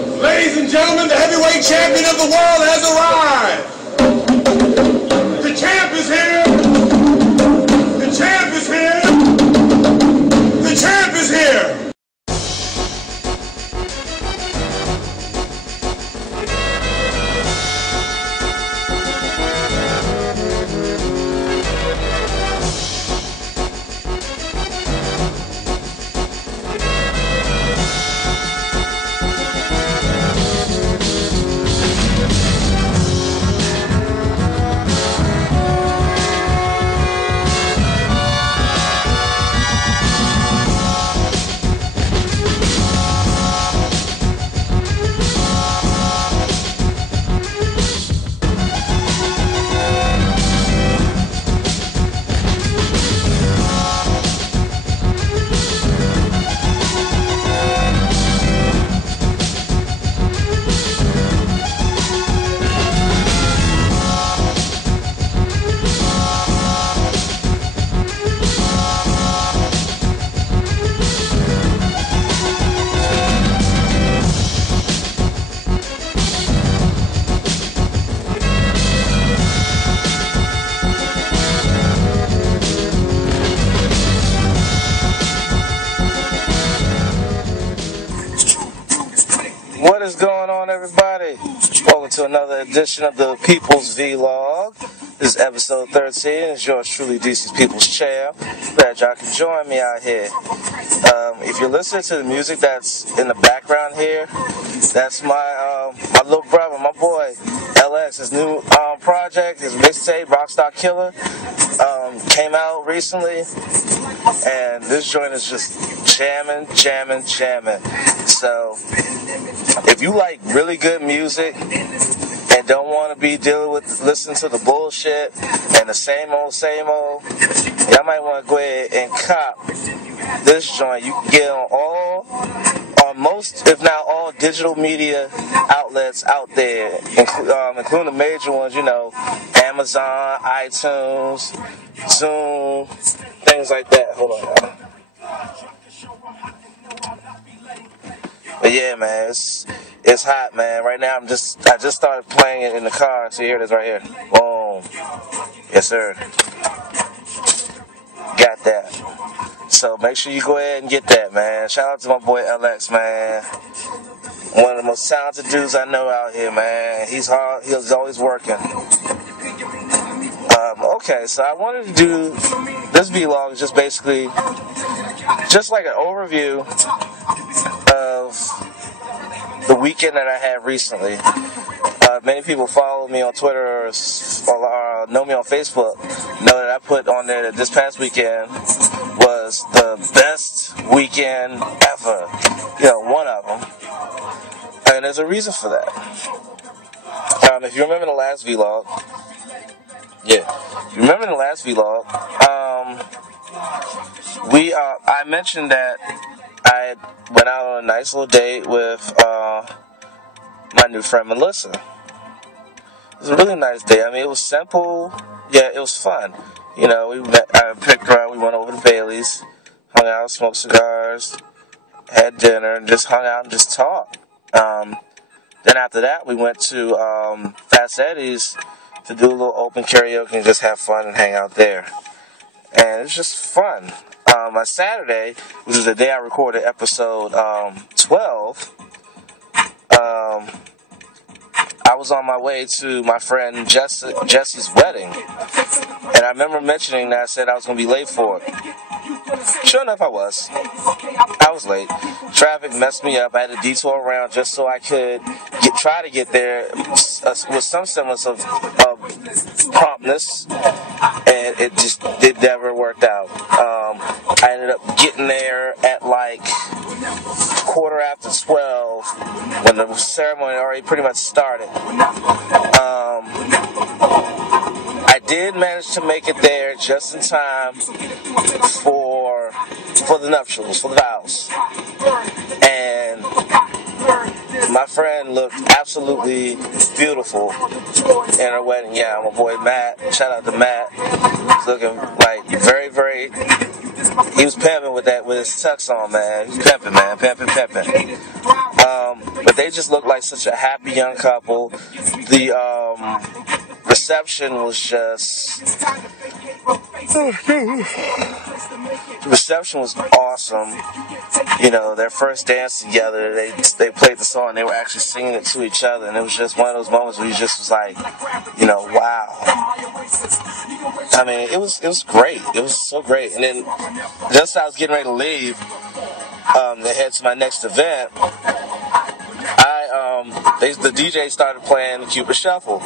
Ladies and gentlemen, the heavyweight champion of the world has arrived. The champ is here. The champ is here. The champ is here. What is going on, everybody? Welcome to another edition of the People's Vlog. This is episode 13. It's yours truly, DC's People's Champ. Glad y'all can join me out here. If you're listening to the music that's in the background here, that's my little brother, my boy, LX. His new project, his mixtape, Rockstar Killer, came out recently. And this joint is just jamming. So, if you like really good music and don't want to be listening to the bullshit and the same old, y'all might want to go ahead and cop this joint. You can get on most, if not all, digital media outlets out there, including the major ones, Amazon, iTunes, Zoom, things like that. Hold on, y'all. But yeah, man, it's hot, man. Right now, I just started playing it in the car. See, here it is right here. Boom. Yes, sir. Got that. So make sure you go ahead and get that, man. Shout out to my boy LX, man. One of the most talented dudes I know out here, man. He's hard. He's always working. Okay, so I wanted to do this vlog, just basically, just like an overview of the weekend that I had recently. Many people follow me on Twitter or know me on Facebook, know that I put on there that this past weekend was the best weekend ever. One of them. And there's a reason for that. If you remember the last vlog, I mentioned that I went out on a nice little date with my new friend Melissa. It was a really nice day. I mean, it was simple, it was fun. I picked her up, we went over to Bailey's, hung out, smoked cigars, had dinner, and just hung out and just talked. Then after that, we went to Fast Eddie's to do a little open karaoke and just have fun and hang out there. And it's just fun. On Saturday, which is the day I recorded episode 12, I was on my way to my friend Jesse's wedding. And I remember mentioning that I said I was going to be late for it. Sure enough, I was. I was late. Traffic messed me up. I had to detour around just so I could try to get there with some semblance of promptness, and it never worked out. I ended up getting there at like 12:15 when the ceremony already pretty much started. I did manage to make it there just in time for the nuptials, for the vows. And my friend looked absolutely beautiful in her wedding. Yeah, my boy Matt. Shout out to Matt. He's looking like very, very. He was pimping with his tux on, man. He was pimping, man. Pimping. but they just looked like such a happy young couple. The reception was just the reception was awesome. You know, their first dance together, they played the song, they were actually singing it to each other, and it was just one of those moments where you just was like, you know, wow. I mean, it was great. It was so great. And then just as I was getting ready to leave to head to my next event, the DJ started playing the Cupid Shuffle.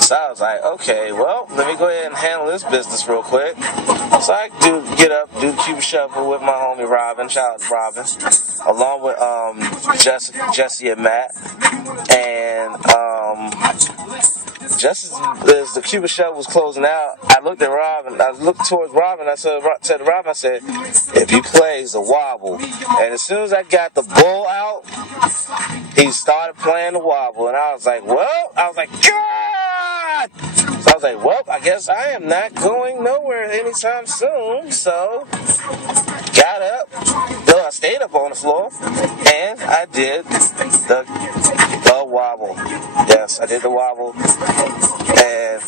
So I was like, okay, well, let me go ahead and handle this business real quick. So I get up, do the Cupid Shuffle with my homie Robin, shout out to Robin, along with Jesse and Matt. And just as the Cupid Shuffle was closing out, I looked at Robin, I looked towards Robin, I said to Robin, I said, if he plays the wobble, and as soon as I got the bull out, he started playing the wobble, and I was like, God! So I was like, well, I guess I am not going nowhere anytime soon. So, got up, though I stayed up on the floor, and I did the wobble. Yes, I did the wobble, and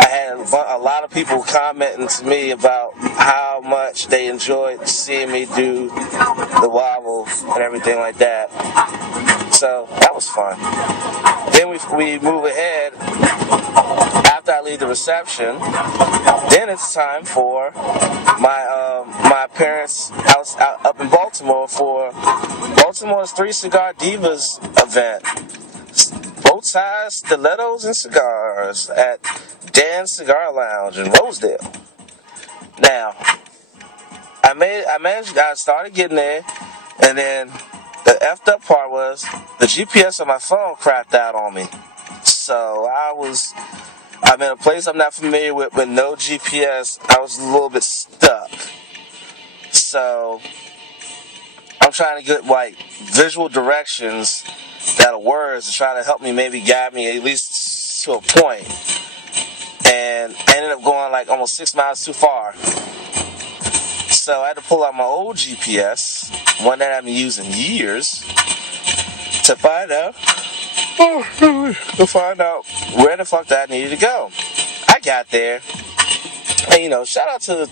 I had a lot of people commenting to me about how much they enjoyed seeing me do the wobble and everything like that. So that was fun. Then we move ahead. After I leave the reception, then it's time for my parents' house out up in Baltimore for Baltimore's 3 Cigar Divas event. Both sides, stilettos, and cigars at Dan's Cigar Lounge in Rosedale. Now, I started getting there, and then the effed up part was the GPS on my phone crapped out on me. So I'm in a place I'm not familiar with no GPS. I was a little bit stuck. So I'm trying to get like visual directions that are words to try to help me, maybe guide me at least to a point. And I ended up going like almost 6 miles too far. So I had to pull out my old GPS, one that I've been using years, to find out where the fuck that I needed to go. I got there, and you know, shout out to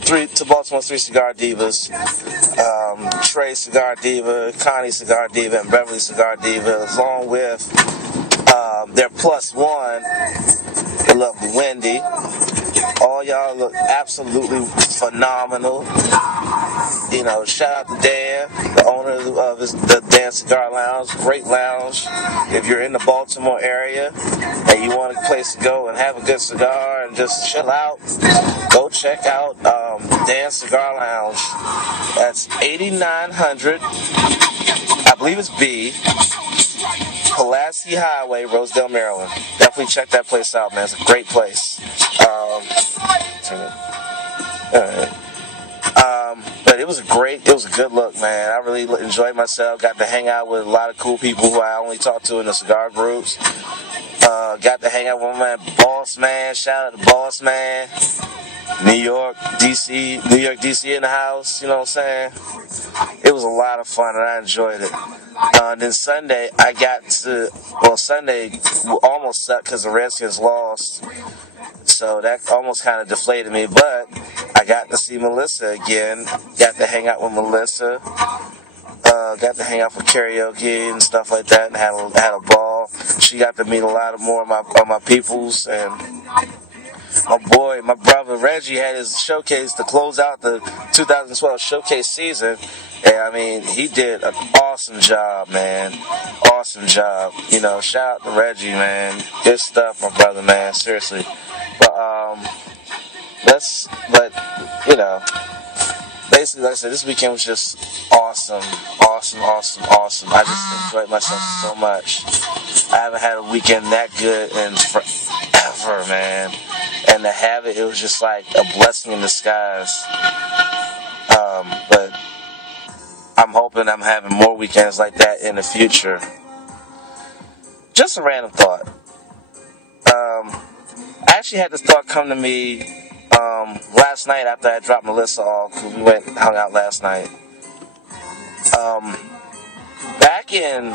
Baltimore's 3 Cigar Divas, Trey Cigar Diva, Connie Cigar Diva, and Beverly Cigar Diva, along with their plus one, the lovely Wendy. All y'all look absolutely phenomenal. You know, shout out to Dan, the owner of the Dan Cigar Lounge. Great lounge. If you're in the Baltimore area and you want a place to go and have a good cigar and just chill out, go check out Dan Cigar Lounge. That's 8900, I believe it's B, Pulaski Highway, Rosedale, Maryland. Definitely check that place out, man. It's a great place. Alright. But it was a good look, man. I really enjoyed myself. Got to hang out with a lot of cool people who I only talked to in the cigar groups. Got to hang out with my Boss Man. Shout out to Boss Man. New York, DC in the house. You know what I'm saying? It was a lot of fun, and I enjoyed it. Then Sunday, Sunday almost sucked because the Redskins lost. So that almost kind of deflated me, but I got to see Melissa again. Got to hang out with Melissa. Got to hang out for karaoke and stuff like that, and had a ball. She got to meet a lot more of my peoples, and my brother Reggie had his showcase to close out the 2012 showcase season. And I mean, he did an awesome job, man. Awesome job. You know, shout out to Reggie, man. Good stuff, my brother, man. Seriously. But you know, basically, like I said, this weekend was just awesome. I just enjoyed myself so much. I haven't had a weekend that good in forever, man. And to have it was just like a blessing in disguise. But I'm hoping I'm having more weekends like that in the future. Just a random thought. I actually had this thought come to me last night after I dropped Melissa off, because we went and hung out last night. Back in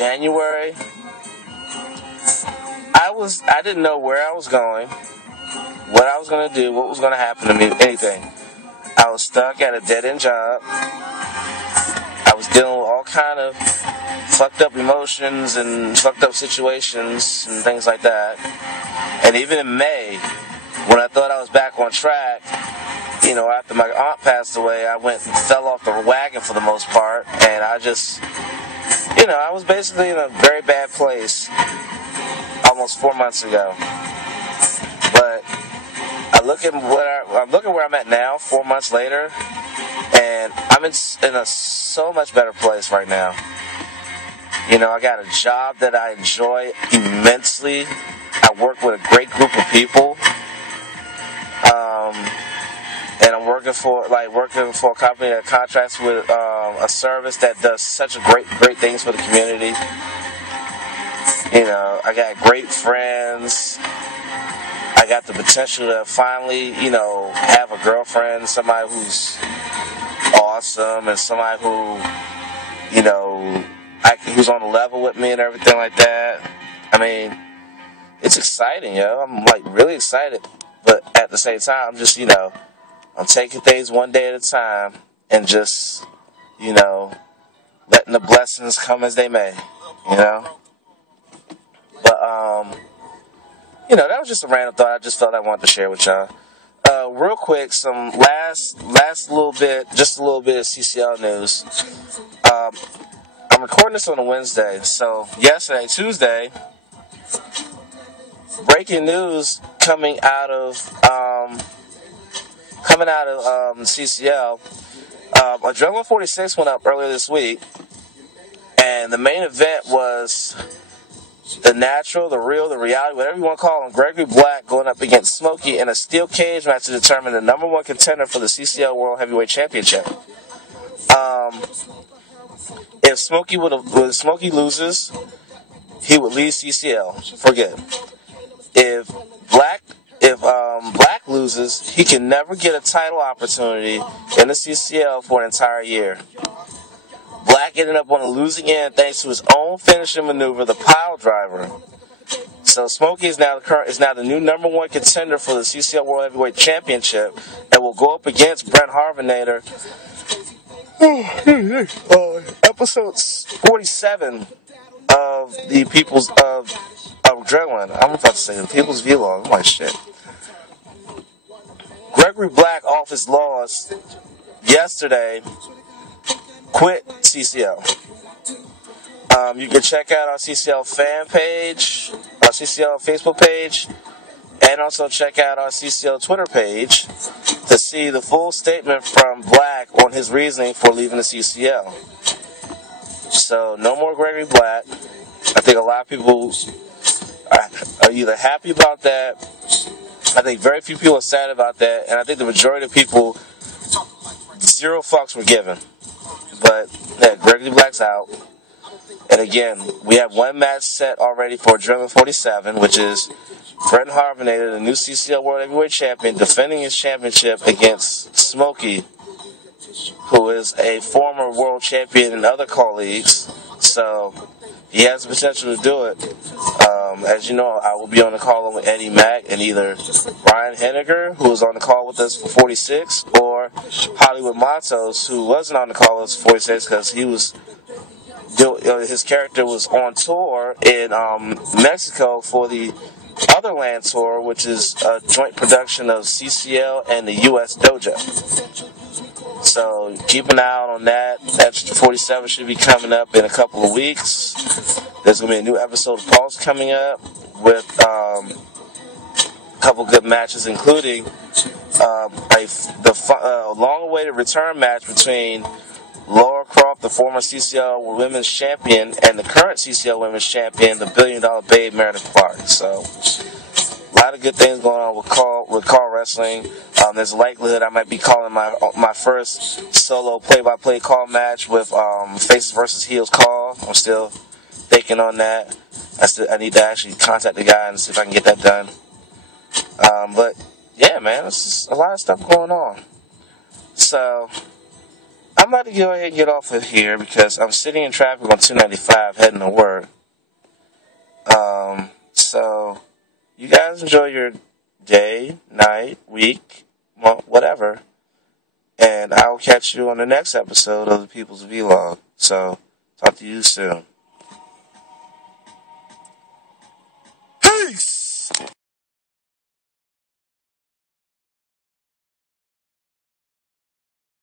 January, I didn't know where I was going, what I was going to do, what was going to happen to me, anything. I was stuck at a dead-end job. I was dealing with all kind of fucked up emotions and fucked up situations and things like that. And even in May, when I thought I was back on track, you know, after my aunt passed away, I went and fell off the wagon for the most part, and I just, you know, I was basically in a very bad place almost 4 months ago. But I look at where I'm at now, 4 months later, and I'm in a so much better place right now. You know, I got a job that I enjoy immensely. I work with a great group of people. And I'm working for a company that contracts with a service that does such a great things for the community. You know, I got great friends. I got the potential to finally, you know, have a girlfriend, somebody who's awesome, and somebody who, you know, who's on the level with me and everything like that. I mean, it's exciting, yo. I'm like really excited, but at the same time, I'm just, you know, I'm taking things one day at a time and just, you know, letting the blessings come as they may, you know. But you know, that was just a random thought I just felt I wanted to share with y'all. Real quick, some last little bit, just a little bit of CCL news. I'm recording this on a Wednesday, so yesterday, Tuesday, breaking news coming out of CCL. Adrenaline 46 went up earlier this week, and the main event was the natural, the real, the reality, whatever you want to call him, Gregory Black going up against Smokey in a steel cage match to determine the number one contender for the CCL World Heavyweight Championship. If Smokey loses, he would leave CCL for good. If Black loses, he can never get a title opportunity in the CCL for an entire year. Black ended up on the losing end thanks to his own finishing maneuver, the pile driver. So Smokey is now the new number one contender for the CCL World Heavyweight Championship and will go up against Brent Harvenator. Episode 47 of the People's of Adrenaline. I'm about to say the People's Vlog. I'm like shit. Gregory Black, off his loss yesterday, quit CCL. You can check out our CCL fan page, our CCL Facebook page, and also check out our CCL Twitter page to see the full statement from Black on his reasoning for leaving the CCL. So, no more Gregory Black. I think a lot of people are either happy about that. I think very few people are sad about that, and I think the majority of people, zero fucks were given. But yeah, Gregory Black's out. And again, we have one match set already for Adrenaline 47, which is Brent Harvenator, the new CCL World Heavyweight Champion, defending his championship against Smokey, who is a former world champion in other colleagues. So he has the potential to do it. As you know, I will be on the call with Eddie Mack and either Brian Henniger, who was on the call with us for 46, or Hollywood Matos, who wasn't on the call with us for 46 because he was his character was on tour in Mexico for the Other Land Tour, which is a joint production of CCL and the U.S. Dojo. So keep an eye out on that. Episode 47 should be coming up in a couple of weeks. There's going to be a new episode of Pulse coming up with a couple good matches, including the long-awaited return match between Laura Croft, the former CCL Women's Champion, and the current CCL Women's Champion, the $1 billion Babe Meredith Clark. So a lot of good things going on with Call Wrestling. There's a likelihood I might be calling my first solo play-by-play call match with Faces vs. Heels call. I'm still thinking on that. I need to actually contact the guy and see if I can get that done. But yeah, man, there's just a lot of stuff going on. So I'm about to go ahead and get off of here because I'm sitting in traffic on 295 heading to work. So you guys enjoy your day, night, week, month, whatever. And I'll catch you on the next episode of the People's Vlog. So, talk to you soon.